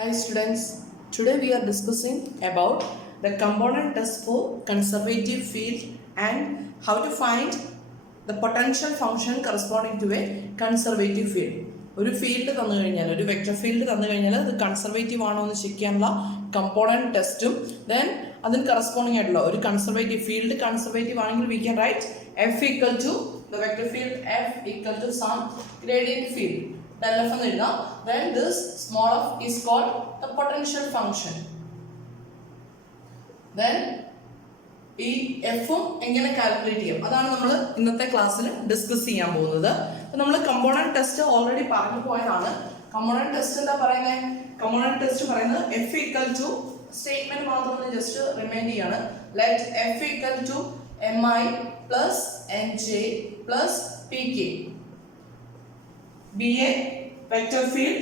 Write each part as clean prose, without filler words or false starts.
Hi students, today we are discussing about the component test for conservative field and how to find the potential function corresponding to a conservative field. ഒരു field തന്നു കഴിഞ്ഞാൽ ഒരു vector field തന്നു കഴിഞ്ഞാൽ അത് conservative ആണോ എന്ന് check ചെയ്യാനുള്ള കമ്പോണന്റ് ടെസ്റ്റും ദെൻ അതിന് കറസ്പോണ്ടിങ് ആയിട്ടുള്ള ഒരു കൺസർവേറ്റീവ് ഫീൽഡ് കൺസർവേറ്റീവ് ആണെങ്കിൽ we can write F equal to the vector field F equal to some gradient field del f എന്ന് എഴുതാം. Then this small f is called the potential function. Then ഈ എഫും എങ്ങനെ calculate ചെയ്യും അതാണ് നമ്മൾ ഇന്നത്തെ ക്ലാസ്സിൽ ഡിസ്കസ് ചെയ്യാൻ പോകുന്നത്. നമ്മൾ കമ്പോണന്റ് ടെസ്റ്റ് ഓൾറെഡി പറഞ്ഞു പോയതാണ്. കമ്പോണന്റ് ടെസ്റ്റ് എന്താ പറയുന്നത്? കമ്പോണന്റ് ടെസ്റ്റ് പറയുന്നത് എഫ് ഈക്വൽ ടു സ്റ്റേറ്റ്മെന്റ് മാത്രം ഒന്ന് ജസ്റ്റ് റിമൈൻഡ് ചെയ്യാണ്. Let F equal to M I plus N J plus P K be a vector field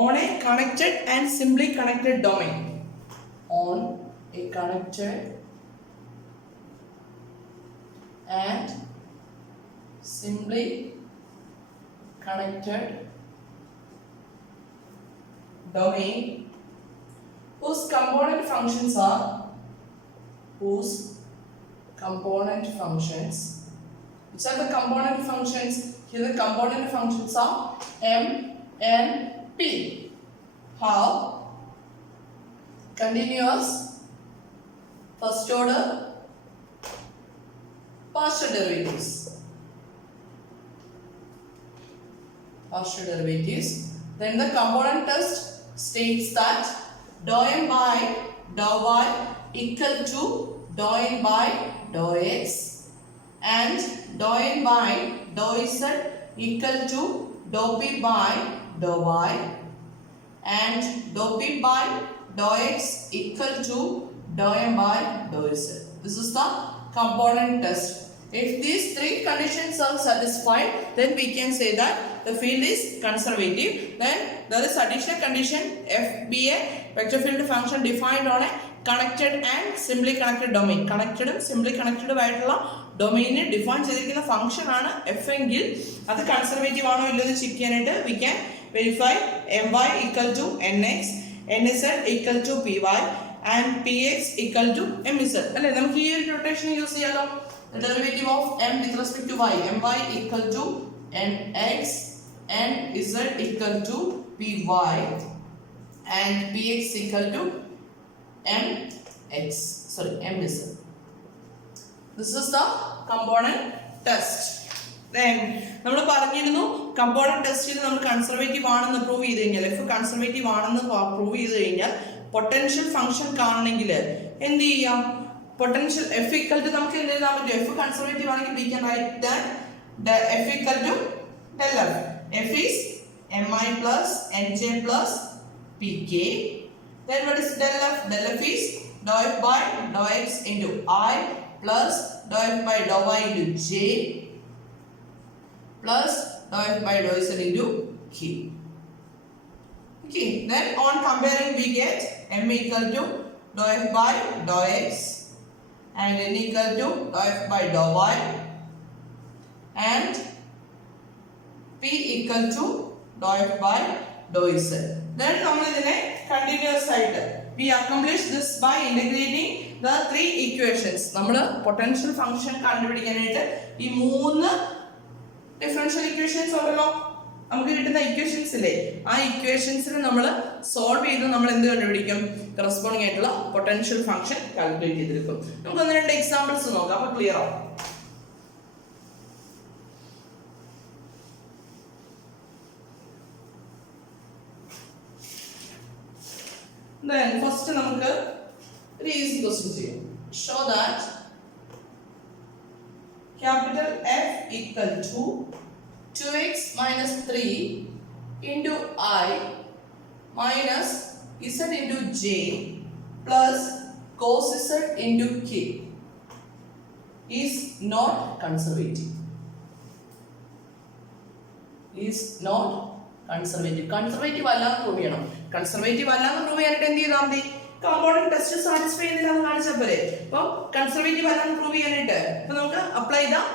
on a connected and simply connected domain. On a connected and simply connected domain whose component functions which are the component functions? Here the component functions are m, n, p. How? Continuous, first order, partial derivatives. Then the component test states that dou m by dou y equal to dou n by dou x and dou n by dou z equal to dou p by dou y and dou p by dou x equal to dou m by dou z. This is the component test. If these three conditions are satisfied, then we can say that the field is conservative. Then there is additional condition f be a vector field function defined on a connected and simply connected domain. Connected ഉം simply connected ആയിട്ടുള്ള ഡൊമെയിനെ define ചെയ്തിരിക്കുന്ന function ആണ് F എങ്കിൽ അത് conservative ആണോ ഇല്ലെന്ന് check ചെയ്യാനായിട്ട് we can verify M Y equal to N X N Z equal to P Y and P X equal to M Z അല്ലേ. നമുക്ക് ഈ ഒരു നൊട്ടേഷൻ യൂസ് ചെയ്യാലോ. Derivative of M with respect to Y M Y equal to N X N Z equal to P Y and P X equal to m is. This is the component test. Then നമ്മൾ പറഞ്ഞിരുന്നു component ടെസ്റ്റിൽ നമ്മൾ conservative ആണെന്ന് prove ചെയ്ത് കഴിഞ്ഞാൽ F conservative ആണെന്ന് prove ചെയ്ത് കഴിഞ്ഞാൽ പൊട്ടൻഷ്യൽ ഫംഗ്ഷൻ കാണണമെങ്കിൽ എന്ത് ചെയ്യാം? പൊട്ടൻഷ്യൽ എഫ് ഈക്വൽ ടു നമുക്ക് എന്ത് എഴുതാൻ പറ്റും? എഫ് കൺസർവേറ്റീവ് ആണെങ്കിൽ we can write that f equal to del f. F is mi plus nj plus pk. Then what is del f? Del f is dou f by dou x into I plus dou f by dou y into j plus dou f by dou z into k. Okay, then on comparing we get m equal to dou f by dou x and n equal to dou f by dou y and p equal to dou f by dou z. Then നമ്മൾ ഇതിനെ continuous ആയിട്ട് we accomplish this by integrating the three equations. നമ്മൾ potential function കണ്ടുപിടിക്കാനായിട്ട് ഈ മൂന്ന് differential equations ഉണ്ടല്ലോ നമുക്ക് കിട്ടുന്ന ഇക്വേഷൻസ് ഇല്ലേ, ആ ഇക്വേഷൻസിനെ നമ്മൾ സോൾവ് ചെയ്ത് നമ്മൾ എന്ത് കണ്ടുപിടിക്കും? കറസ്പോണ്ടിങ് ആയിട്ടുള്ള പൊട്ടൻഷ്യൽ ഫംഗ്ഷൻ കാൽക്കുലേറ്റ് ചെയ്തെടുക്കും. നമുക്ക് ഒന്ന് രണ്ട് എക്സാമ്പിൾസ് നോക്കാം, അപ്പൊ ക്ലിയർ ആവും. Then first നമുക്ക് ഒരു ഈസി ക്വസ്റ്റ്യൻ ചെയ്യാം. Show that capital F equal to 2x minus 3 into I minus z into j plus cos z into k is not conservative. Conservative അല്ലാന്ന് പ്രൂവ് ചെയ്യണം. കൺസർവേറ്റീവ് അല്ലാന്ന് prove ചെയ്യാനായിട്ട് എന്ത് ചെയ്താൽ മതി? കമ്പോണന്റ് ടെസ്റ്റ് സാറ്റിസ്ഫൈ ചെയ്യുന്നില്ല എന്ന് കാണിച്ചാൽ പോലെ. അപ്പം കൺസർവേറ്റീവ് അല്ലാന്ന് പ്രൂവ് ചെയ്യാനായിട്ട് ഇപ്പൊ നമുക്ക് അപ്ലൈ ചെയ്താൽ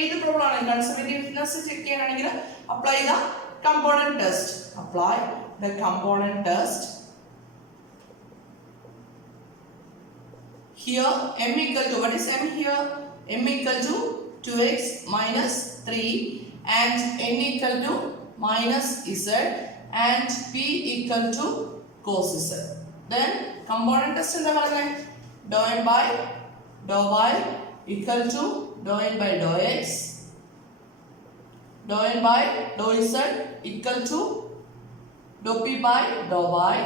ഏത് പ്രോബ്ലം ആണ് കൺസർവേറ്റീവ്നെസ് ചെക്ക് ചെയ്യാനാണെങ്കിൽ അപ്ലൈ ചെയ്ത component test. Apply the component test here m equal to, what is m here? M equal to 2x minus 3 and n equal to minus z and p equal to cos z. Then component test എന്താ പറയുന്നത്? Dou m by dou y equal to dou n by dou x, dou n by dou z equal to dou p by dou y,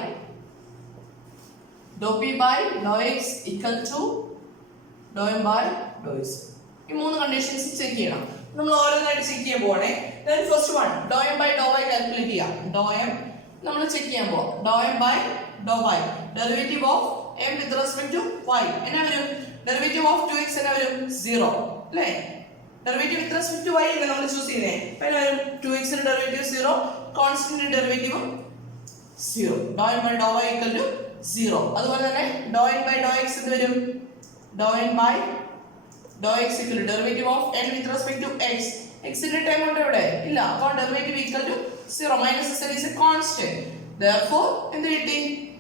dou p by dou x equal to dou m by dou z. ഈ മൂന്ന് conditions check ചെയ്യണം. നമ്മൾ ഓരോന്നായിട്ട് check ചെയ്യാൻ പോവാണേ. Then first one, dou m by dou y calculate ചെയ്യാം. Dou m നമ്മൾ check ചെയ്യാൻ പോവാം. Dou m by dou y, derivative of m with respect to y എന്നാ വരും? ഡെറിവേറ്റീവ് ഓഫ് 2x എന്നാ വരും? 0 അല്ലേ? Derivative with respect to y അല്ലേ നമ്മൾ ചൂസ് ചെയ്യുന്നേ. അപ്പോൾ എന്നാ വരും? 2x ന്റെ derivative 0, constant derivative 0. Dou m by dou y equal to 0. അതുപോലെ തന്നെ dou n by dou x എന്ത് വരും? Dou n by dou x equal to derivative of n with respect to x. x ന്റെ term ഉണ്ട് ഇവിടെ ഇല്ല. അപ്പോൾ derivative equal to 0 minus z is a constant. Therefore എന്ത് കിട്ടി?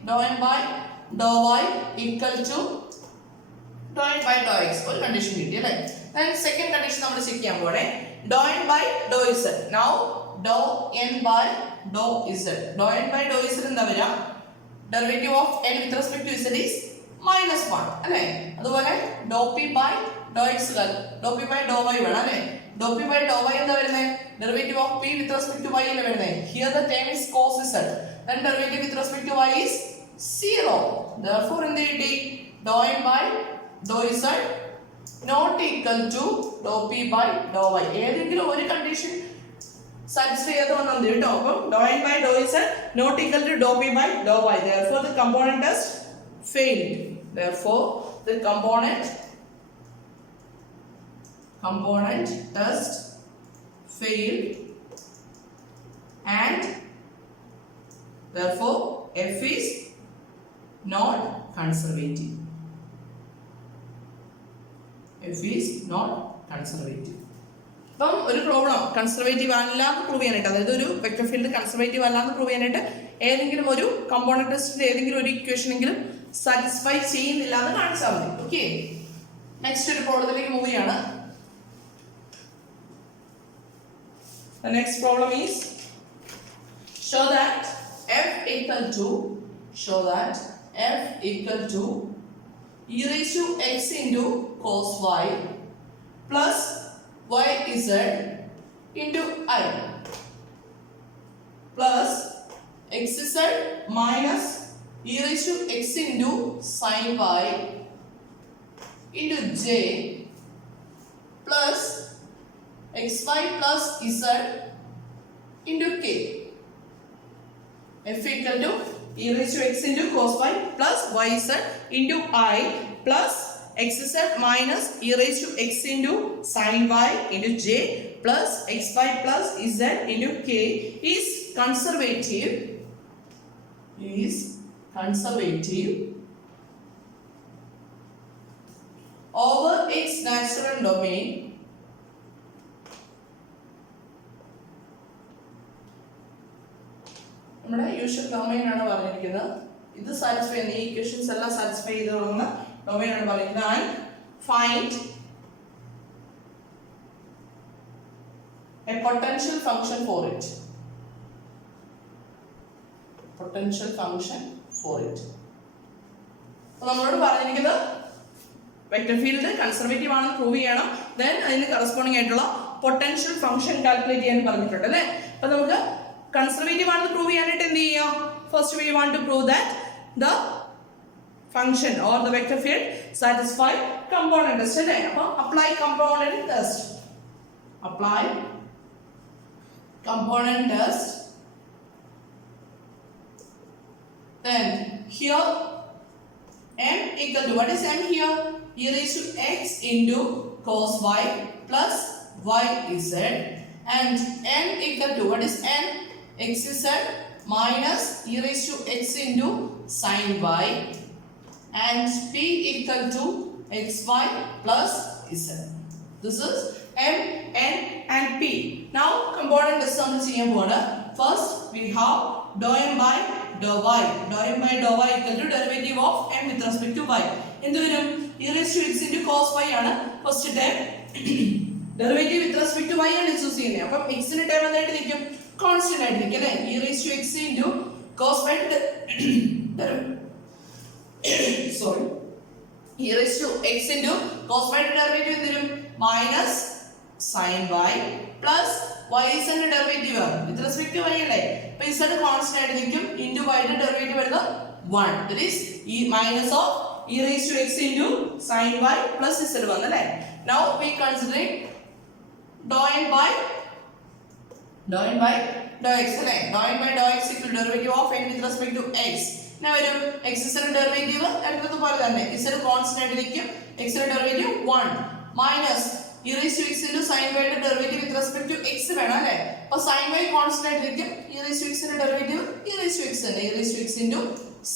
dou n by dou y equal to dou n by dou x. ഒരു condition കിട്ടി അല്ലേ? then second condition നമ്മൾ ചെക്ക് ചെയ്യാൻ പോവാണേ. dou n by dou z. now dou n by dou z. dou n by dou z എന്താ വരിക? Derivative of n with respect to z is -1 അല്ലേ? അതുപോലെ dou p by dou x dou p by dou y വേണം അല്ലേ? dou p by dou y എന്താ വരുന്നത്? Derivative of p with respect to y അല്ലേ വരുന്നത്? here the term is cos z. then derivative with respect to y is 0. therefore എന്ത് കിട്ടി? dou n by dou z not equal to dou p by dou y. ഏതെങ്കിലും ഒരു condition satisfy ചെയ്ത് വന്നാൽ മതി കേട്ടോ. അപ്പോൾ dou n by dou z not equal to dou p by dou y. therefore the component test failed. therefore the component test failed and therefore f is not conservative. f is not conservative. അപ്പം ഒരു problem conservative അല്ല എന്ന് prove ചെയ്യാനായിട്ട്, അതായത് ഒരു vector field conservative അല്ല എന്ന് prove ചെയ്യാനായിട്ട് ഏതെങ്കിലും ഒരു കമ്പോണന്റ് ടെസ്റ്റിന്റെ ഏതെങ്കിലും ഒരു ഇക്വേഷൻ എങ്കിലും സാറ്റിസ്ഫൈ ചെയ്യുന്നില്ല എന്ന് കാണിച്ചാൽ മതി. ഓക്കെ, നെക്സ്റ്റ് ഒരു പ്രോബ്ലത്തിലേക്ക് മൂവ് ചെയ്യാണ്. The next problem is show that f equal to e raised to x into cos y plus yz into I plus xz minus e raised to x into sin y into j plus xy plus z into k. f equal to e raised to x into cos y plus yz into I plus xz minus e raised to x into sin y into j plus xy plus z into k is conservative over its natural domain നമ്മുടെ usual domain ആണ് പറഞ്ഞിരിക്കുന്നത്. ഇത് satisfy ചെയ്യുന്ന ഈ equations എല്ലാം satisfy ചെയ്തുള്ള domain ആണ് പറയുന്നത്. And find A potential function for it. നമ്മളോട് പറഞ്ഞിരിക്കുന്നത് വെക്ടർ ഫീൽഡ് കൺസർവേറ്റീവ് ആണെന്ന് പ്രൂവ് ചെയ്യണം. ദെൻ അതിന് കറസ്പോണ്ടിങ് ആയിട്ടുള്ള പൊട്ടൻഷ്യൽ ഫംഗ്ഷൻ കാൽക്കുലേറ്റ് ചെയ്യാൻ പറഞ്ഞിട്ടുണ്ട് അല്ലേ? അപ്പൊ നമുക്ക് കൺസർവേറ്റീവ് ആണെന്ന് പ്രൂവ് ചെയ്യാനായിട്ട് എന്ത് ചെയ്യാം? First we want to prove that the function or the vector field satisfy component test അല്ലേ? അപ്പോൾ apply component test. Then here m equal to, what is m here? E raised to x into cos y plus yz and n equal to, what is n? xz minus e raised to x into sin y and p equal to xy plus z. This is m, n and p. Now component test നമ്മൾ ചെയ്യാൻ പോവാണ്. First we have dou m by dou y. Dou m by dou y equal to derivative of m with respect to y. എന്ത് വരും? e raised to x into cos y ആണ് first term. Derivative with respect to y ആണ് choose ചെയ്യുന്നത്. അപ്പം x ന്റെ term എന്തായിട്ട് നിൽക്കും? Constant ആയിട്ട് നിൽക്കും അല്ലേ? e raised to x into cos y sorry e raised to x into cos y derivative എന്ത് വരും? Minus sin y plus y is ന്റെ derivative with respect to y അല്ലേ? അപ്പോൾ z കോൺസ്റ്റന്റ് ആയിട്ട് നിൽക്കും. ഇൻടു y ന്റെ derivative വരുന്നത് 1. That is e minus of e raised to x into sin y plus z വന്നു അല്ലേ? Now we considering dou n by dou x അല്ലേ? dou n by dou x equal derivative of n with respect to x. now വരും x ന്റെ derivative അടുത്തത് പോലെ തന്നെ z constant ആയിട്ട് നിൽക്കും. x ന്റെ derivative 1 minus e raised to x into sin y ന്റെ derivative with respect to x വേണം അല്ലേ? അപ്പോൾ sin y കോൺസ്റ്റന്റ് ആയിട്ട് നിൽക്കും. e raised to x ന്റെ derivative e raised to x തന്നെ e raised to x into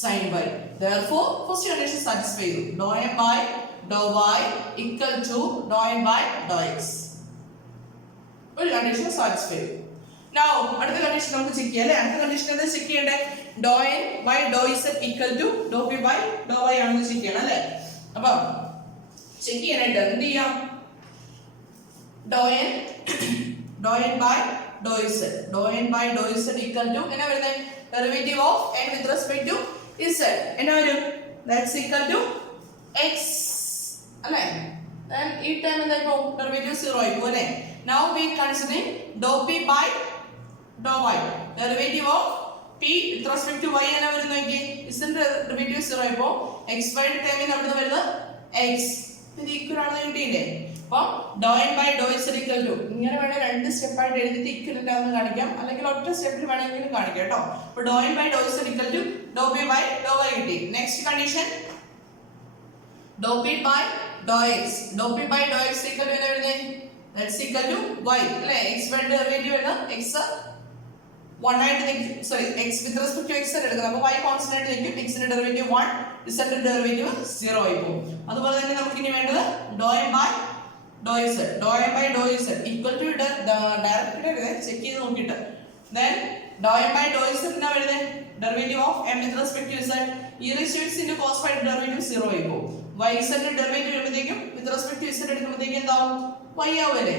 sin y. Therefore, first condition satisfied. Dou m by dou y equal to dou n by dou x. ഒരു condition satisfied. Now, അടുത്ത condition നമുക്ക് check ചെയ്യാം അല്ലേ? അടുത്ത condition എന്താ check ചെയ്യണ്ടേ? dou n by dou z equal to dou p by dou y ആണെന്ന് check ചെയ്യണം അല്ലേ? അപ്പോൾ ചെക്ക് ചെയ്യാനായിട്ട് എന്ത് ചെയ്യാം? dou n by dou z equal to എന്നാ വരുന്നത്? Derivative of n with respect to z എന്നാ വരും? that's equal to x അല്ലേ? then ഈ ടൈം എന്താ ഇപ്പോൾ ഡെറിവേറ്റീവ് 0 ആയി പോകും അല്ലേ? now we considering dou p by dou y derivative of p with respect to y എന്നാ വരുന്നത് നോക്കി. z ന്റെ ഡെറിവേറ്റീവ് 0 ആയപ്പോൾ x y ന്റെ ടൈമിൽ അവിടുന്ന് വരുന്നത് x. ഇത് ഈക്വൽ ആണെന്ന് കിട്ടിയില്ലേ? അപ്പം dou n by dou z equal to ഇങ്ങനെ വേണേൽ രണ്ട് സ്റ്റെപ്പ് ആയിട്ട് എഴുതിയിട്ട് ഈക്വലന്റ് ആണെന്ന് കാണിക്കാം, അല്ലെങ്കിൽ ഒറ്റ സ്റ്റെപ്പിൽ വേണമെങ്കിലും കാണിക്കാം കേട്ടോ. അപ്പോൾ dou n by dou z equal to dou p by dou y കിട്ടി. Next condition dou p by dou x equal to എന്താ വരുന്നത്? that's equal to y അല്ലേ? x y ഡെറിവേറ്റീവ് വരുന്നത് x 1 ആയിട്ട് നിൽക്കും. Sorry x with respect to x ആണ് എടുക്കുന്നത്. അപ്പോൾ y കോൺസ്റ്റന്റ് ആയിട്ട് നിൽക്കും. x ന്റെ ഡെറിവേറ്റീവ് 1 z ന്റെ ഡെറിവേറ്റീവ് 0 ആയി പോകും. അതുപോലെ തന്നെ നമുക്ക് ഇനി വേണ്ടത് dou m by dou z equal to direct check ചെയ്ത് നോക്കിയിട്ട് then dou m by dou z എന്നാ വരുന്നത്? Derivative of m with respect to z e raised to x into cos y derivative 0 ആയി പോകും. y z ന്റെ derivative വരുമ്പോഴേക്കും with respect to z എടുക്കുമ്പോഴേക്കും എന്താവും? y ആവും അല്ലേ?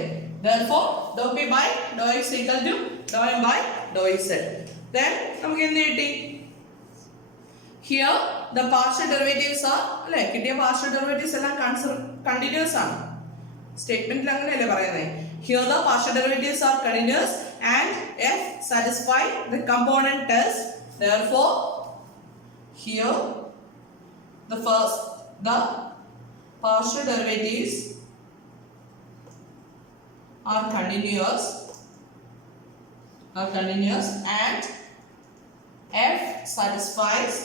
therefore dou p by dou x equal to dou m by dou z. then നമുക്ക് എന്ത് കിട്ടി? here the partial derivatives are അല്ലേ? കിട്ടിയ partial derivatives എല്ലാം continuous ആണ്. സ്റ്റേറ്റ്മെന്റിൽ അങ്ങനെയല്ലേ പറയുന്നത്? here the partial derivatives are continuous and f satisfy the component test. therefore here the partial derivatives are continuous and f satisfies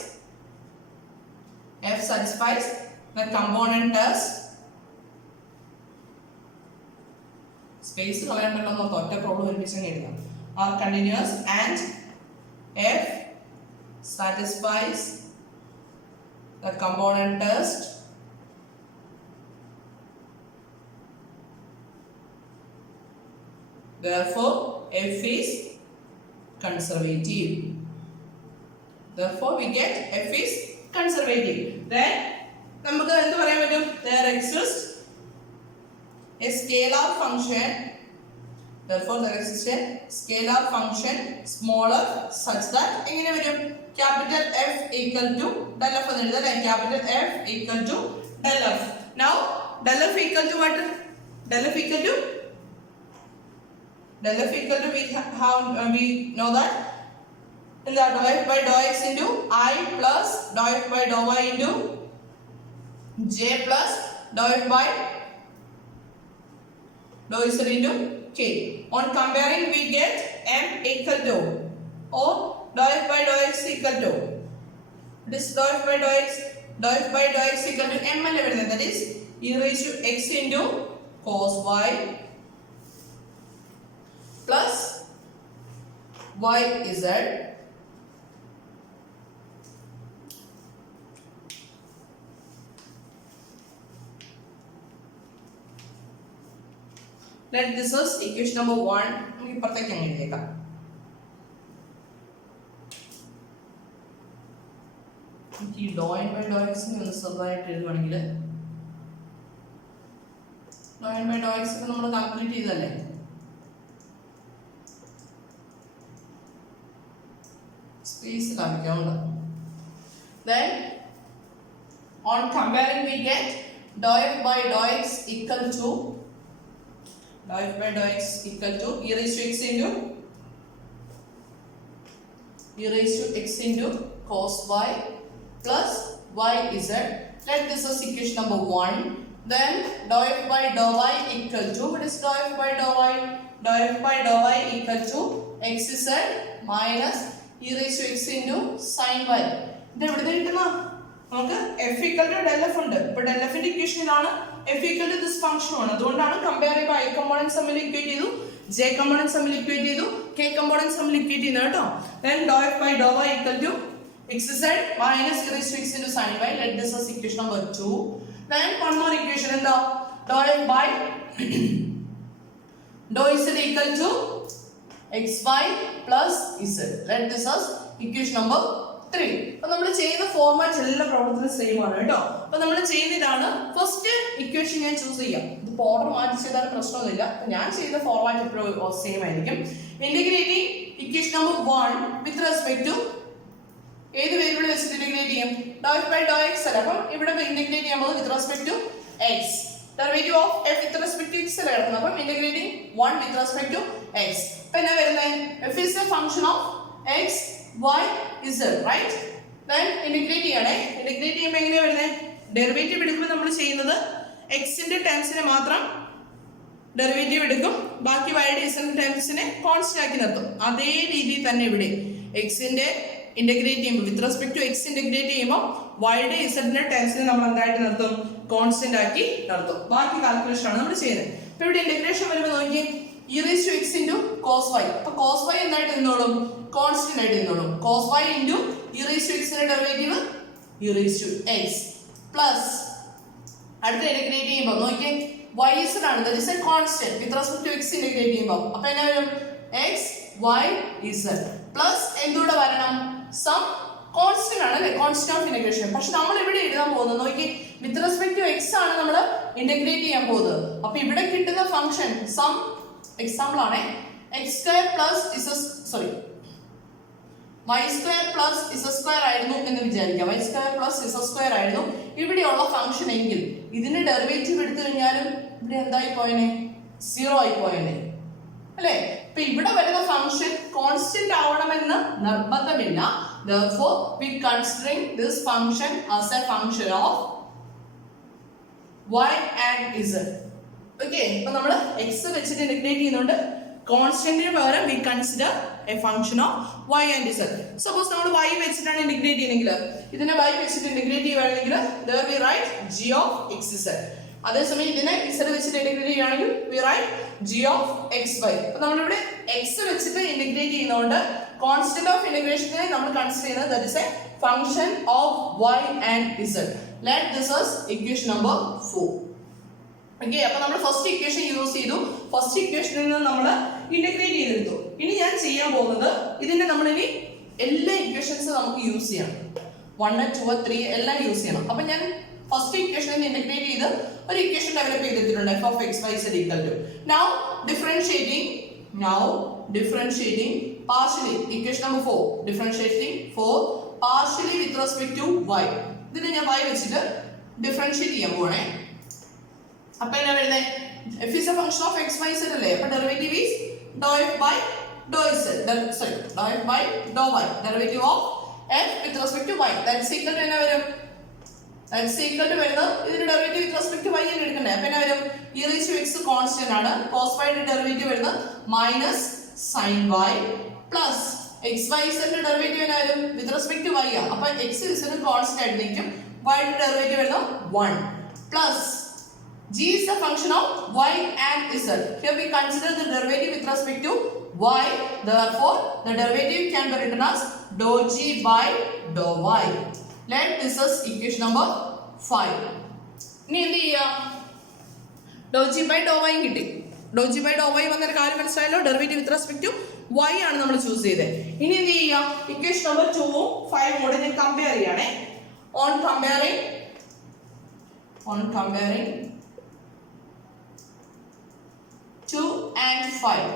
the component test. Space കളയണ്ടല്ലോ, ഒറ്റ problem ഒരുമിച്ച് എഴുതാം. are continuous and f satisfies the component test. therefore f is conservative. therefore we get f is conservative. then നമുക്ക് എന്ത് പറയാൻ പറ്റും? there exists a scalar function. therefore there exists a scalar function smaller such that എങ്ങനെ വരും? capital F equal to del f എന്ന് എഴുതാം. capital F equal to del f. now del f equal to what? del f equal to we know that dou f by dou x into I plus dou f by dou y into j plus dou f by dou z into k. on comparing we get m equal to or dou f by dou x equal to this dou f by dou x equal to m അല്ലേ വരുന്നത്? that is e raised to x into cos y plus yz let this is equation number 1. നമുക്ക് ഇപ്പുറത്തേക്ക് അങ്ങ് എഴുതിയേക്കാം. ഈ ഡോ N by ഡോ എക്സിനെ ഒന്ന് ചെറുതായിട്ട് എഴുതുവാണെങ്കിൽ ഡോ N by Dr X ഒക്കെ നമ്മൾ കാൽക്കുലേറ്റ് ചെയ്തല്ലേ. Space കാണിക്കാവുണ്ട്. Then on comparing we get dou f by dou x equal to e raised to x into cos y plus y z. Let this as equation number 1. Then dou f by dou y equal to, what is dou f by dou y? Dou f by dou y equal to xz minus e raised to x into sin y. ഇത് എവിടെ കിട്ടുന്ന നമുക്ക് f equal to del f ഉണ്ട്. ഇപ്പോൾ del f ന്റെ ഇക്വേഷനിലാണ് f equal to this function ആണ്. അതുകൊണ്ടാണ് compare ചെയ്യുമ്പോൾ i കമ്പോണൻസ് തമ്മിൽ ഇക്വേറ്റ് ചെയ്തു, j കമ്പോണൻസ് തമ്മിൽ ഇക്വേറ്റ് ചെയ്തു, k കമ്പോണൻസ് തമ്മിൽ ഇക്വേറ്റ് ചെയ്യുന്നത് കേട്ടോ. Then dou f by dou y equal to xz minus e raised to x into sin y. Let this as equation number 2. Then one more equation എന്താ? dou f by dou z equal to xy plus z. Let this as equation number 3. അപ്പോൾ നമ്മൾ ചെയ്യുന്ന format എല്ലാ പ്രവർത്തനം same ആണ് കേട്ടോ. അപ്പോൾ നമ്മൾ ചെയ്യുന്നതാണ് ഫസ്റ്റ് ഇക്വേഷൻ ഞാൻ ചൂസ് ചെയ്യാം. ഇത് ഓർഡർ മാറ്റി ചെയ്താൽ പ്രശ്നമൊന്നുമില്ല. ഞാൻ ചെയ്യുന്ന ഫോർമാറ്റ് എപ്പോഴും സെയിം ആയിരിക്കും. Integrating equation number 1 with respect to ഏത് വേരിയബിൾ വെച്ചിട്ട് ഇന്റഗ്രേറ്റ് ചെയ്യും? dou f by dou x അല്ല. അപ്പോൾ ഇവിടെ ഇന്റഗ്രേറ്റ് ചെയ്യുമ്പോൾ with respect to x. Derivative of f with respect to x അല്ല കിടക്കുന്നത്. അപ്പോൾ integrating 1 with respect to x. അപ്പോൾ എന്നാ വരുന്നത്? f is a function of x y z, right? Then integrate ചെയ്യണേ. ഇന്റഗ്രേറ്റ് ചെയ്യുമ്പോൾ എങ്ങനെയാ വരുന്നത്? ഡെറിവേറ്റീവ് എടുക്കുമ്പോൾ നമ്മൾ ചെയ്യുന്നത് x ന്റെ ടേംസിനെ മാത്രം ഡെറിവേറ്റീവ് എടുക്കും, ബാക്കി y യുടെ z ടേംസിനെ കോൺസ്റ്റന്റ് ആക്കി നിർത്തും. അതേ രീതിയിൽ തന്നെ ഇവിടെ x ന്റെ ഇന്റഗ്രേറ്റ് ചെയ്യുമ്പോൾ with respect to x integrate ചെയ്യുമ്പോൾ y യുടെ z ന്റെ ടേംസിനെ നമ്മൾ എന്തായിട്ട് നിർത്തും? കോൺസ്റ്റന്റ് ആക്കി നിർത്തും. ബാക്കി കാൽക്കുലേഷൻ ആണ് നമ്മൾ ചെയ്യുന്നത്. അപ്പോൾ ഇവിടെ ഇന്റഗ്രേഷൻ വരുമ്പോൾ നോക്കി e raised to x into cos y. അപ്പോൾ cos y എന്തായിട്ട് നിന്നോളും? കോൺസ്റ്റന്റ് ആയിട്ട് നിന്നോളും. cos y into e raised to x ന്റെ derivative e raised to x plus അടുത്ത ഇന്റഗ്രേറ്റ് ചെയ്യുമ്പോൾ നോക്കിയേ y z ആണ്, that is a constant with respect to x integrate ചെയ്യുമ്പോൾ അപ്പോൾ എന്നാ വരും? x y z പ്ലസ് എന്തുകൂടെ വരണം? സം കോൺസ്റ്റന്റ് ആണ് അല്ലേ, കോൺസ്റ്റന്റ് ഓഫ് ഇന്റഗ്രേഷൻ. പക്ഷെ നമ്മൾ ഇവിടെ എഴുതാൻ പോകുന്നത് നോക്കി വിത്ത് റെസ്പെക്ട് ടു x ആണ് നമ്മൾ ഇന്റഗ്രേറ്റ് ചെയ്യാൻ പോകുന്നത്. അപ്പോൾ ഇവിടെ കിട്ടുന്ന ഫംഗ്ഷൻ സം എക്സാമ്പിൾ ആണ് x square plus y square plus z square ആയിരുന്നു എന്ന് വിചാരിക്കാം. y square plus z square ആയിരുന്നു ഇവിടെയുള്ള ഫംഗ്ഷൻ എങ്കിൽ ഇതിന്റെ ഡെറിവേറ്റീവ് എടുത്തു കഴിഞ്ഞാലും ഇവിടെ എന്തായി പോയനെ? 0 ആയി പോയനെ അല്ലേ. ഇപ്പൊ ഇവിടെ വരുന്ന ഫംഗ്ഷൻ കോൺസ്റ്റന്റ് ആവണമെന്ന് നിർബന്ധമില്ല. Therefore we considering this function as a function of y and z. Okay, അപ്പോൾ നമ്മൾ x വെച്ചിട്ട് ഇന്റഗ്രേറ്റ് ചെയ്യുന്നുണ്ട്. കോൺസ്റ്റന്റിന് പകരം we consider a function of y and z. Suppose നമ്മൾ y വെച്ചിട്ടാണ് ഇന്റഗ്രേറ്റ് ചെയ്യുന്നെങ്കിൽ ഇതിനെ y വെച്ചിട്ട് ഇന്റഗ്രേറ്റ് ചെയ്യുവാണെങ്കിൽ there we write g of xz. അതേസമയം ഇതിനെ z വെച്ചിട്ട് ഇന്റഗ്രേറ്റ് ചെയ്യുകയാണെങ്കിൽ we write g of xy. അപ്പോൾ നമ്മൾ ഇവിടെ x വെച്ചിട്ട് ഇന്റഗ്രേറ്റ് ചെയ്യുന്നതുകൊണ്ട് കോൺസ്റ്റന്റ് ഓഫ് ഇന്റഗ്രേഷനെ നമ്മൾ കൺസിഡർ ചെയ്യുന്നത് that is a function of y and z. Let this as equation number 4. Okay, അപ്പോൾ നമ്മൾ ഫസ്റ്റ് ഇക്വേഷൻ യൂസ് ചെയ്തു. ഫസ്റ്റ് ഇക്വേഷനിൽ നിന്ന് നമ്മൾ ഇന്റഗ്രേറ്റ് ചെയ്തെടുത്തു. ഇനി ഞാൻ ചെയ്യാൻ പോകുന്നത് ഇതിന്റെ നമ്മൾ ഇനി എല്ലാ ഇക്വേഷൻസും നമുക്ക് യൂസ് ചെയ്യണം. 1 2 3 എല്ലാം യൂസ് ചെയ്യണം. അപ്പോൾ ഞാൻ ഫസ്റ്റ് ഇക്വേഷനിൽ ഇന്റഗ്രേറ്റ് ചെയ്ത് ഒരു ഇക്വേഷൻ ഡെവലപ്പ് ചെയ്തിട്ടുണ്ട് f of x y z equal to. Now differentiating partially equation number 4. Differentiating 4 partially with respect to y. ഇതിനെ ഞാൻ y വെച്ചിട്ട് ഡിഫറൻഷിയേറ്റ് ചെയ്യാൻ പോണേ. അപ്പോൾ എന്നാ വരുന്നത്? f is a function of x y z അല്ലേ. അപ്പോൾ derivative is dou f by dou z. dou f by dou y. Derivative of f with respect to y. That's equal to എന്നാ വരും? That's equal to വരുന്നത് ഇതിന്റെ derivative with respect to y എന്ന് എടുക്കണ്ടേ. അപ്പോൾ എന്നാ വരും? e raised to x constant ആണ്. cos y ന്റെ ഡെറിവേറ്റീവ് വരുന്നത് minus sin y plus x y z ന്റെ ഡെറിവേറ്റീവ് എന്നാ വരും? with respect to y ആ. അപ്പോൾ x z കോൺസ്റ്റന്റ് ആയിരിക്കും. y ന്റെ ഡെറിവേറ്റീവ് വരുന്നത് 1 plus g is a function of y and z. Here we consider the derivative with respect to y. Therefore, the derivative can be written as dou g by dou y. Let this is equation number 5. ഇനി എന്ത് ചെയ്യാം? dou g by dou y കിട്ടി. dou g by dou y വന്നൊരു കാര്യം മനസ്സിലായല്ലോ. Derivative with respect to y ആണ് നമ്മൾ choose ചെയ്തത്. ഇനി എന്ത് ചെയ്യാം? ഇക്വേഷൻ നമ്പർ 2 ഉം 5 കൂടെ ഞാൻ കമ്പയർ ചെയ്യണേ. on comparing 2 and 5.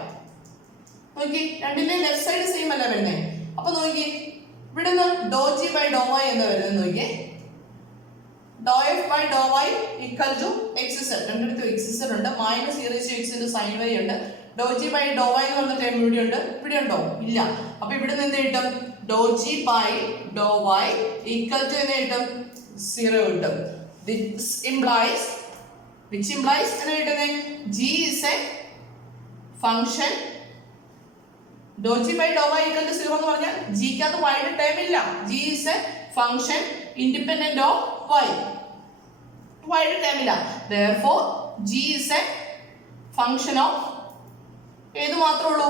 നോക്കി രണ്ടിന്റെ ലെഫ്റ്റ് സൈഡ് സെയിം അല്ല വരുന്നത്. അപ്പൊ നോക്കി ഇവിടുന്ന് doh G by Dr Y എന്ന് വരുന്നത് നോക്കിയേ doh F by Dr Y equal to X Z. രണ്ടിടത്തും എക്സ് സെഡ് ഉണ്ട്. Minus E raise to X into sine Y ഉണ്ട്. Doh G by Dr Y എന്ന് പറഞ്ഞ ടേം ഇവിടെ ഉണ്ട്. ഇവിടെ ഉണ്ടോ? ഇല്ല. അപ്പൊ ഇവിടുന്ന് എന്ത് കിട്ടും? Doh G by Dr Y equal to എന്ന് കിട്ടും 0 കിട്ടും. which implies എന്ന് കിട്ടുന്നത് g is a function do G by Dr Y equal to 0 എന്ന് പറഞ്ഞാൽ g ക്കകത്ത് y യുടെ ടേം ഇല്ല. g is a function independent of y. y യുടെ ടേം ഇല്ല. therefore g is a function of ഏത് മാത്രമേ ഉള്ളൂ?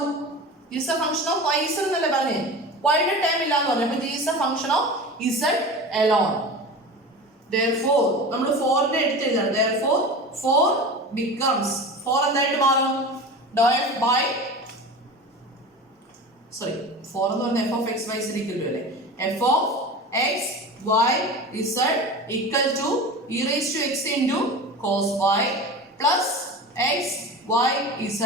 g is a function of y z എന്നല്ലേ പറഞ്ഞേ. y യുടെ ടേം ഇല്ല എന്ന് പറഞ്ഞു. അപ്പോൾ g is a function of z alone. therefore നമ്മൾ 4 നെ എടുത്ത് എഴുതണം. therefore 4 becomes 4 എന്തായിട്ട് മാറും? dou f by 4 എന്ന് പറഞ്ഞാൽ f of x y z equal to അല്ലേ f of x y z equal to e raised to x into cos y plus x y z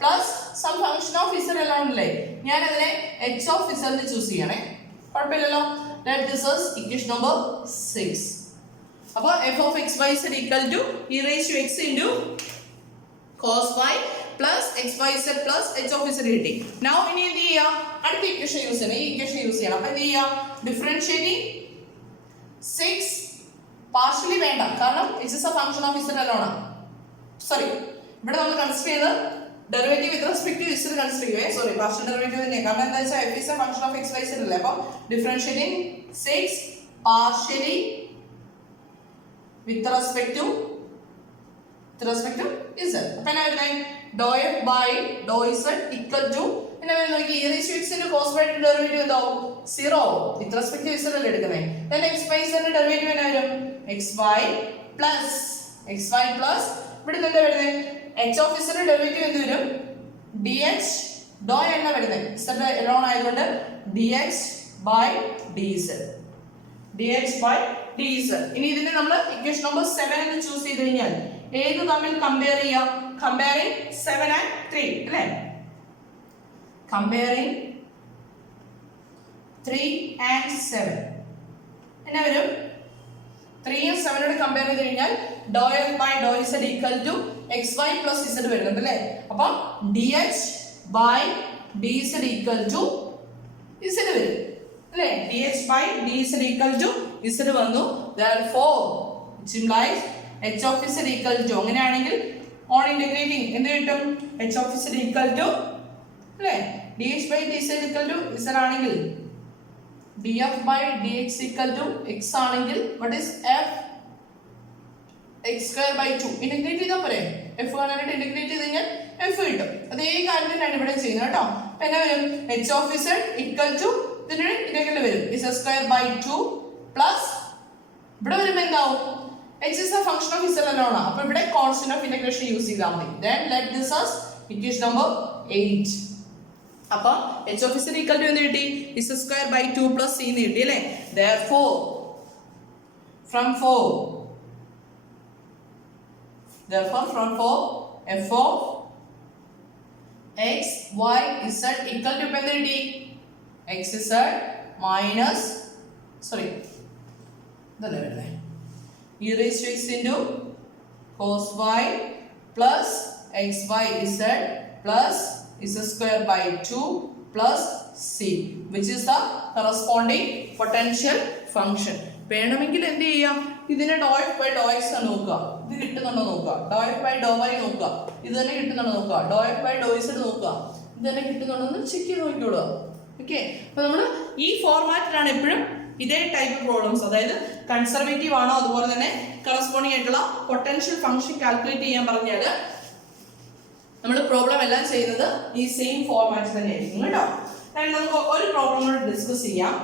plus some function of z alone അല്ലേ. ഞാൻ അതിനെ h of z എന്ന് choose ചെയ്യണേ. കുഴപ്പമില്ലല്ലോ. let this is equation number 6. അപ്പോൾ f of x y z equal to e raised to x into cos y plus x y z plus h of z കിട്ടി. now ഇനി എന്ത് ചെയ്യാം? അടുത്ത equation use ചെയ്യണം. ഈ ഇക്വേഷൻ യൂസ് ചെയ്യണം. അപ്പോൾ എന്ത് ചെയ്യാം? ഡിഫറൻഷിയേറ്റിംഗ് 6 പാർഷ്യലി വേണ്ട, കാരണം x is a function of z alone ആണ്. ഇവിടെ നമ്മൾ കൺസിഡർ ചെയ്ത് derivative with respect to z consider ചെയ്യുവേ. പാർഷ്യൽ ഡെറിവേറ്റീവ് തന്നെ, കാരണം എന്താ വെച്ചാൽ f is a function of x y z അല്ലേ. അപ്പോൾ differentiating 6 partially with respect to z. അപ്പോൾ എന്നാ വരുന്നത്? dou f by dou z equal to എന്നാ വരുന്നത്? നോക്കി e raised to x into cos y ന്റെ ഡെറിവേറ്റീവ് എന്താവും? 0 with respect to z അല്ലേ എടുക്കുന്നത്. then x y z ന്റെ ഡെറിവേറ്റീവ് എന്നാ വരും? xy plus ഇവിടെ എന്താ വരുന്നത്? h of z ന്റെ ഡെറിവേറ്റീവ് എന്ത് വരും? dx dou എന്നാ വരുന്നത്? z alone ആയതുകൊണ്ട് dx by dz. ഇനി ഇതിനെ നമ്മൾ ഇക്വേഷൻ നമ്പർ 7 എന്ന് ചൂസ് ചെയ്ത് കഴിഞ്ഞാൽ ഏത് തമ്മിൽ കമ്പയർ ചെയ്യാം? കമ്പയറിംഗ് 7 and 3 അല്ലേ? കമ്പയറിംഗ് 3 and 7 എന്നാ വരും? 3 ഉം 7 ഓട് കമ്പയർ ചെയ്ത് കഴിഞ്ഞാൽ dou f by dou z equal to xy plus z വരുന്നുണ്ട് അല്ലേ. അപ്പം dx by dz equal to z വരും അല്ലേ. dx by dz equal to z വന്നു. therefore which implies h of z equal to അങ്ങനെയാണെങ്കിൽ on integrating എന്ത് കിട്ടും? h of z equal to അല്ലേ dx by dz equal to z ആണെങ്കിൽ df by dx equal to x ആണെങ്കിൽ what is f? x square by 2 integrate ചെയ്താൽ പോരെ. f കാണാനായിട്ട് integrate ചെയ്ത് കഴിഞ്ഞാൽ f കിട്ടും. അതേ കാര്യം തന്നെയാണ് ഇവിടെ ചെയ്യുന്നത് കേട്ടോ. അപ്പോൾ എന്നാ വരും? h of z equal to ഇതിന്റെ ഇന്റഗ്രൽ വരും z square by 2 plus ഇവിടെ വരുമ്പോൾ എന്താവും? h is a function of z alone ആണ്. അപ്പോൾ ഇവിടെ constant of integration യൂസ് ചെയ്താൽ മതി. then let this as equation number 8. അപ്പോൾ h of z equal to എന്ത് കിട്ടി? z square by 2 plus c എന്ന് കിട്ടി അല്ലേ. therefore from 4 f of x y z equal to എന്ത് കിട്ടി? x z minus e raised to x into cos y plus x y z plus z square by 2 plus c which is the corresponding potential function. വേണമെങ്കിൽ എന്ത് ചെയ്യാം? ഇതിനെ dou f by dou x നോക്കുക. ഇത് കിട്ടുന്നുണ്ടോ നോക്കുക. dou f by dou y നോക്കുക. ഇത് തന്നെ കിട്ടുന്നുണ്ടോ നോക്കുക. dou f by dou z നോക്കുക. ഇത് തന്നെ കിട്ടുന്നുണ്ടോ എന്ന് ചെക്ക് ചെയ്ത് നോക്കിയോളൂ. ഓക്കെ. അപ്പോൾ നമ്മൾ ഈ ഫോർമാറ്റിലാണ് എപ്പോഴും ഇതേ ടൈപ്പ് പ്രോബ്ലംസ്, അതായത് കൺസർവേറ്റീവ് ആണോ അതുപോലെ തന്നെ കറസ്പോണ്ടിങ് ആയിട്ടുള്ള പൊട്ടൻഷ്യൽ ഫംഗ്ഷൻ കാൽക്കുലേറ്റ് ചെയ്യാൻ പറഞ്ഞാൽ നമ്മൾ പ്രോബ്ലം എല്ലാം ചെയ്യുന്നത് ഈ സെയിം ഫോർമാറ്റ് തന്നെയായിരിക്കും കേട്ടോ. നമുക്ക് ഒരു പ്രോബ്ലം കൂടെ ഡിസ്കസ് ചെയ്യാം.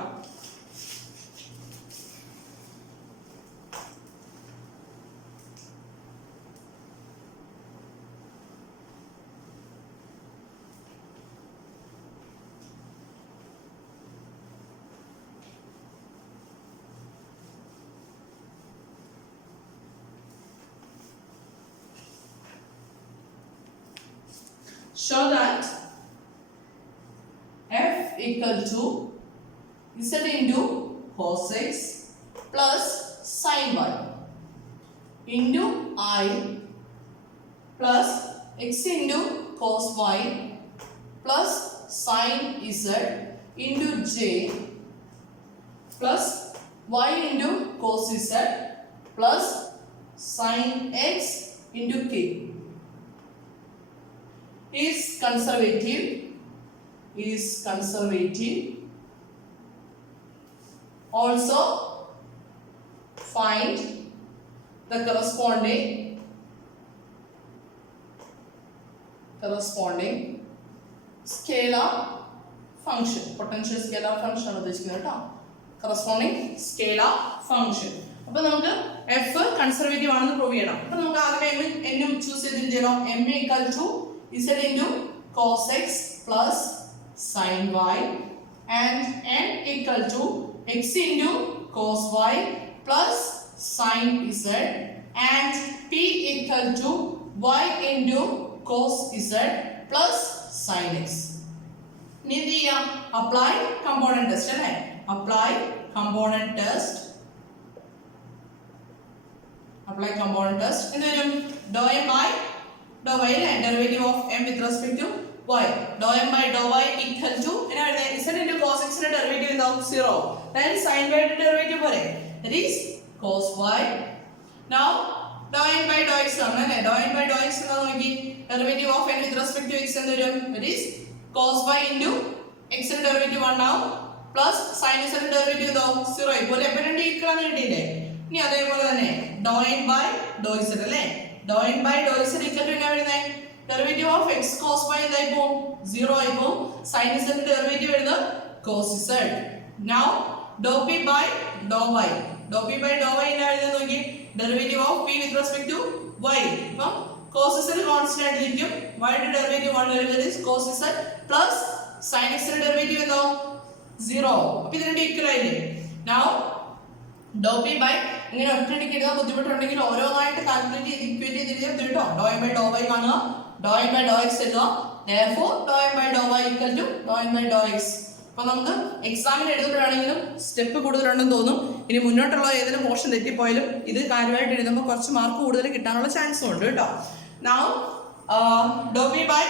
show that f equal to z into cos x plus sin y into I plus x into cos y plus sin z into j plus y into cos z plus sin x into k is conservative. Also find the corresponding scalar function, potential scalar function ആണ് ഉദ്ദേശിക്കുന്നത് കേട്ടോ. corresponding scalar function. അപ്പോൾ നമുക്ക് f conservative ആണെന്ന് prove ചെയ്യണം. അപ്പോൾ നമുക്ക് ആദ്യം n ചൂസ് ചെയ്തിട്ട് ചെയ്യണം. m equal to z into cos x plus sin y and n equal to x into cos y plus sin z and p equal to y into cos z plus sin x. ഇനി എന്ത് ചെയ്യാം? Apply component test അല്ലേ? apply component test എന്ത് വരും? dou m by dou y അല്ലേ? derivative of m with respect to y. dou m by dou y equal to എന്നാ വരുന്നത്? z into cos x ന്റെ ഡെറിവേറ്റീവ് എന്താവും? 0. then sin y ന്റെ derivative പോലെ that is cos y. now dou n by dou x ആണ് അല്ലേ? dou n by dou x എന്താ നോക്കി? Derivative of n with respect to x എന്ത് വരും? that is cos y into x ന്റെ derivative 1 ആവും പ്ലസ് sin z ന്റെ derivative എന്താവും? 0 ഇപ്പോൾ എപ്പോൾ രണ്ട് ഈക്വൽ ആണ് കിട്ടിയില്ലേ? ഇനി അതേപോലെ തന്നെ dou n by dou z അല്ലേ? dou n by dou z equal to എന്നാ വരുന്നത്? Derivative of x cos y എന്തായി പോകും? 0 ആയി പോകും. sin z ന്റെ ഡെറിവേറ്റീവ് വരുന്നത് cos z. now dou p by dou y എന്നാ വരുന്നത് നോക്കി? Derivative of p with respect to y. അപ്പം cos z കോൺസ്റ്റന്റ് ആയിരിക്കും. y ന്റെ ഡെറിവേറ്റീവ് 1 വരും. that is cos z plus sin x ന്റെ ഡെറിവേറ്റീവ് എന്താവും? 0. അപ്പോൾ ഇത് രണ്ട് ഈക്വൽ ആയില്ലേ? now dou p by ഇങ്ങനെ ഒറ്റയടിക്ക് എഴുതാൻ ബുദ്ധിമുട്ടുണ്ടെങ്കിൽ ഓരോന്നായിട്ട് കാൽക്കുലേറ്റ് ചെയ്ത് ഇക്വേറ്റ് ചെയ്ത് എഴുതിയാൽ കേട്ടോ. dou m by dou y കാണുക, dou m by dou x എഴുതുക. therefore dou m by dou y equal to dou m by dou x. അപ്പോൾ നമുക്ക് എക്സാമിന് എഴുതുമ്പോഴാണെങ്കിലും സ്റ്റെപ്പ് കൂടുതലുണ്ടെന്ന് തോന്നും. ഇനി മുന്നോട്ടുള്ള ഏതെങ്കിലും പോർഷൻ തെറ്റിപ്പോയാലും ഇത് കാര്യമായിട്ട് എഴുതുമ്പോൾ കുറച്ച് മാർക്ക് കൂടുതൽ കിട്ടാനുള്ള ചാൻസും ഉണ്ട് കേട്ടോ. now dou p by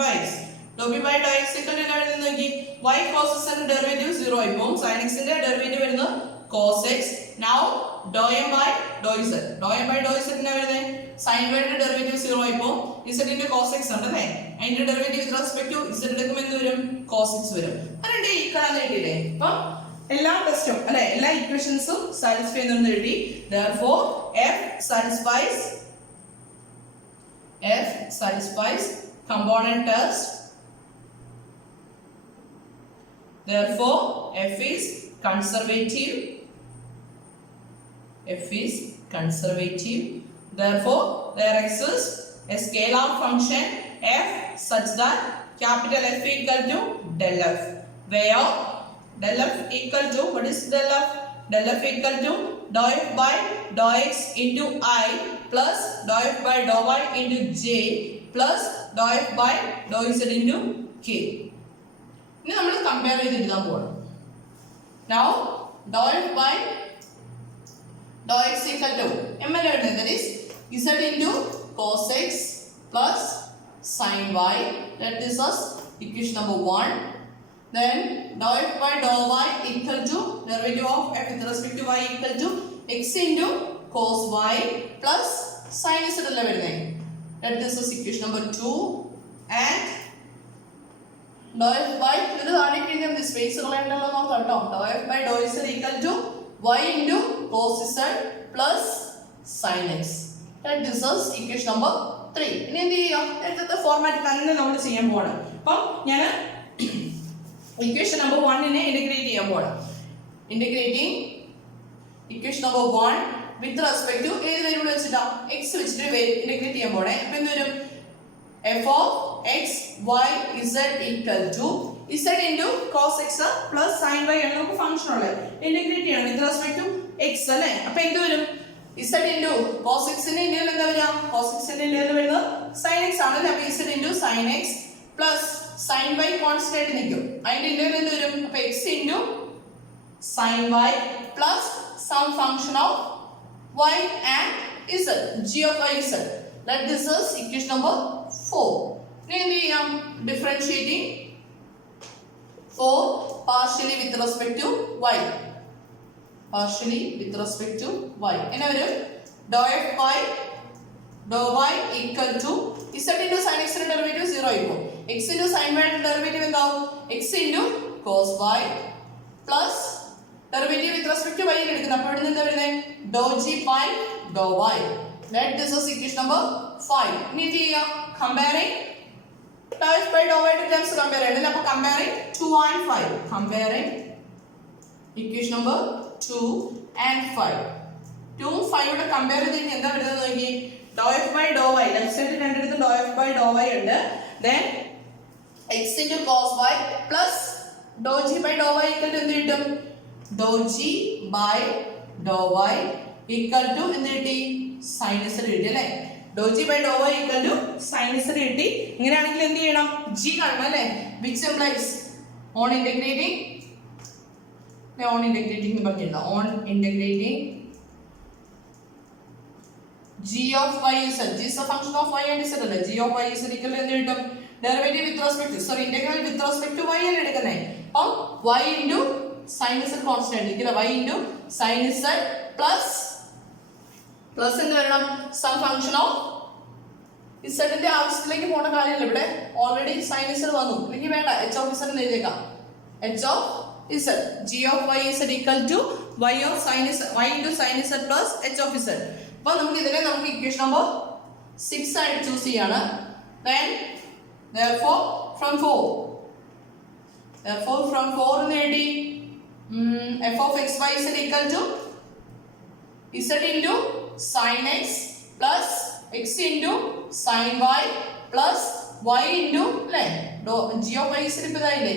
dou x equal to എന്നാ വരുന്നത് നോക്കി? y cos z ന്റെ ഡെറിവേറ്റീവ് 0 ആയി പോകും. sin x ന്റെ ഡെറിവേറ്റീവ് വരുന്നത് cos x. now dou m by dou z എന്നാ വരുന്നത്? sin y ന്റെ ഡെറിവേറ്റീവ് 0 ആയി പോകും. z into cos x ഉണ്ടല്ലേ? അതിന്റെ derivative with respect to z എടുക്കുമ്പോൾ എന്ത് വരും? cos x വരും. രണ്ട് ഈക്വൽ ആണ് കിട്ടിയില്ലേ? അപ്പം എല്ലാ ടെസ്റ്റും അല്ലെ എല്ലാ ഇക്വേഷൻസും സാറ്റിസ്ഫൈ ചെയ്യുന്നു എഴുതി. therefore f satisfies component test. therefore f is conservative. therefore there exists a scalar function f such that capital F equal to del f, where del f equal to, what is del f? del f equal to dou f by dou x into I plus dou f by dou y into j plus dou f by dou z into k. ഇനി നമ്മൾ compare ചെയ്ത് എഴുതാൻ പോകണം. now dou f by dou x equal to m അല്ലേ വരുന്നത്? that is z into cos x plus sin y. that is us equation number 1. then dou f by dou y equal to derivative of f with respect to y equal to x into cos y plus sin z അല്ലേ വരുന്നത്? that is us equation number 2. and dou f by ഇത് താഴേക്ക് എഴുതിയാൽ മതി, space കളയണ്ടല്ലോ നോക്കാം കേട്ടോ. dou f by dou z equal to y into cos z plus sin x. that is us equation number 3. ഇനി എന്ത് ചെയ്യാം? നേരത്തെ ഫോർമാറ്റ് തന്നെ നമ്മൾ ചെയ്യാൻ പോകണം. അപ്പം ഞാൻ ഇക്വേഷൻ നമ്പർ 1 ഇന്റഗ്രേറ്റ് ചെയ്യാൻ പോകണം. Integrating equation number 1 with respect to ഏത് വേരിയബിൾ വെച്ചിട്ടാ? x വെച്ചിട്ട് ഇന്റഗ്രേറ്റ് ചെയ്യാൻ പോകണേ. അപ്പം എന്ത് വരും? f of x y z equal to z into cos x plus sin y ആണ് നമുക്ക് ഫംഗ്ഷൻ ഉള്ളത്. ഇന്റഗ്രേറ്റ് ചെയ്യണം വിത്ത് റെസ്പെക്ട് ടു x അല്ലേ? അപ്പം എന്ത് വരും? Z into cos x ന്റെ ഇന്റഗ്രൽ എന്താ വരിക? cos x ന്റെ ഇന്റഗ്രൽ വരുന്നത് sin x ആണല്ലേ. അപ്പോൾ Z into sin x plus sin y constant ആയിട്ട് നിൽക്കും. അതിന്റെ ഇന്റഗ്രൽ എന്ത് വരും? അപ്പോൾ x into sin y plus some function of y and z, g of y z. Let this is equation number 4. ഇനി എന്ത് ചെയ്യാം? Differentiating 4 partially with respect to y. Partially with respect to y. എങ്ങനെ വരും? dou f by dou y equal to z into sin x ന്റെ derivative 0 ആയിരിക്കും. x into sin y ന്റെ derivative എന്താവും? x into cos y plus derivative with respect to y എടുക്കുന്നത്. അപ്പോൾ ഇവിടെ നിന്ന് എന്താ വരുന്നത്? dou g by dou y. Let this is equation number 5. ഇനി എന്ത് ചെയ്യാം? Comparing dou f by dou y terms compare ചെയ്യണം. അപ്പോൾ comparing 2 and 5. Comparing equation number 2 and 5. 2 5 ഇവിടെ കമ്പയർ ചെയ്ത് എന്താ വരുന്നത് നോക്കി? dou f by dou y left സൈഡിൽ രണ്ടിടത്തും dou f by dou y ഉണ്ട്. Then x into cos y plus dou g by dou y equal to എന്ത് കിട്ടും? dou g by dou y equal to എന്ത് കിട്ടി? sin z കിട്ടി അല്ലേ. dou g by dou y equal to sin z കിട്ടി. ഇങ്ങനെയാണെങ്കിൽ എന്ത് ചെയ്യണം? g കാണണം അല്ലേ. which implies on integrating on integrating g of y z. G is a function of y and z അല്ലേ. g of y z equal to എന്ത് കിട്ടും? Derivative with respect to integral with respect to y ആണ് എടുക്കുന്നത്. അപ്പോൾ y into sin z constant ഇരിക്കില്ല. y into sin z plus എന്ത് വരണം? some function of z ന്റെ ആവശ്യത്തിലേക്ക് പോണ കാര്യമില്ല. ഇവിടെ ഓൾറെഡി sin z വന്നു. അല്ലെങ്കിൽ വേണ്ട, h of z എന്ന് എഴുതിയേക്കാം. h of z, g of y z equal to y of sin z, y into sin z plus h of z. അപ്പോൾ നമുക്ക് ഇക്വേഷൻ നമ്പർ 6 ആയിട്ട് ചൂസ് ചെയ്യാണ്. then therefore from 4 എന്ന് എഴുതി f of x y z equal to z into sin x plus x into sin y plus y into അല്ലേ g of y z ഇതായില്ലേ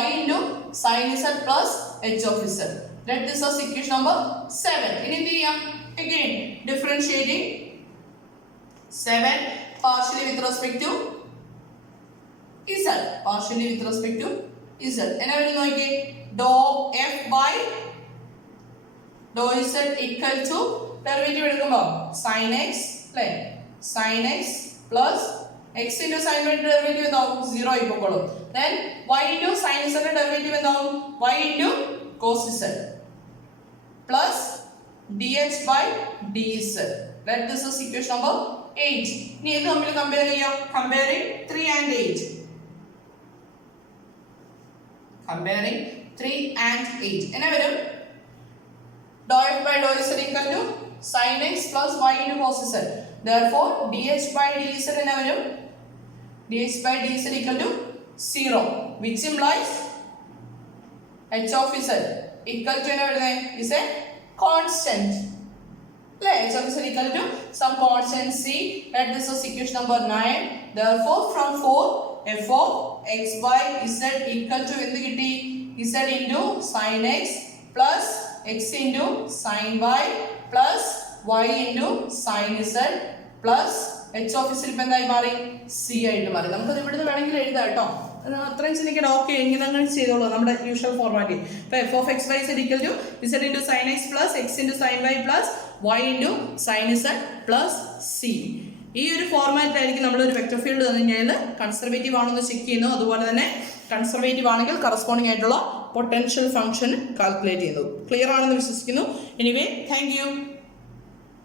y into sin z plus h of z. Let this as equation number 7. ഇനി എന്ത് ചെയ്യാം? Again differentiating 7 partially with respect to z. Partially with respect to z. എന്നാ വരും നോക്കിയേ? dou f by dou z equal to derivative എടുക്കുമ്പോൾ sin x അല്ലേ sin x plus x into sin y derivative എന്താവും? 0 ആയി പോയിക്കോളും. then y into sin z ന്റെ derivative എന്താവും? y into cos z plus dh by dz. Let this is equation number 8. ഇനി ഇത് തമ്മിൽ കമ്പയർ ചെയ്യാം. comparing 3 and 8. comparing 3 and 8 എന്നാ വരും? dou f by dou z equal to sin x plus y into cos z. Therefore dh by dz എന്നാ വരും? dh by dz equal to 0, which implies h of z equal to എന്നാ വരുന്നത്? is a constant. h of z equal to some constant c. Let this is equation number 9. Therefore from 4 f of x by z equal to എന്ത് കിട്ടി? z into sin x plus x into sin y plus y into sin z plus h of z ഇപ്പം എന്തായി മാറി? c ആയിട്ട് മാറി. നമുക്കത് ഇവിടുന്ന് വേണമെങ്കിൽ എഴുതാം കേട്ടോ. അത്രയും ചിന്തിക്കണം. ഓക്കെ, എങ്ങനെ അങ്ങനെ ചെയ്തോളൂ നമ്മുടെ യൂഷ്വൽ ഫോർമാറ്റ്. ഇപ്പോൾ f of x y z equal to z into sin x plus x into sin y plus y into sin z plus c. ഈ ഒരു ഫോർമാറ്റിലായിരിക്കും നമ്മളൊരു വെക്റ്റർ ഫീൽഡ് തന്നു കഴിഞ്ഞാൽ കൺസർവേറ്റീവ് ആണെന്ന് ചെക്ക് ചെയ്യുന്നു. അതുപോലെ തന്നെ കൺസർവേറ്റീവ് ആണെങ്കിൽ കറസ്പോണ്ടിങ് ആയിട്ടുള്ള പൊട്ടൻഷ്യൽ ഫംഗ്ഷൻ കാൽക്കുലേറ്റ് ചെയ്യുന്നു. ക്ലിയർ ആണെന്ന് വിശ്വസിക്കുന്നു. Anyway thank you.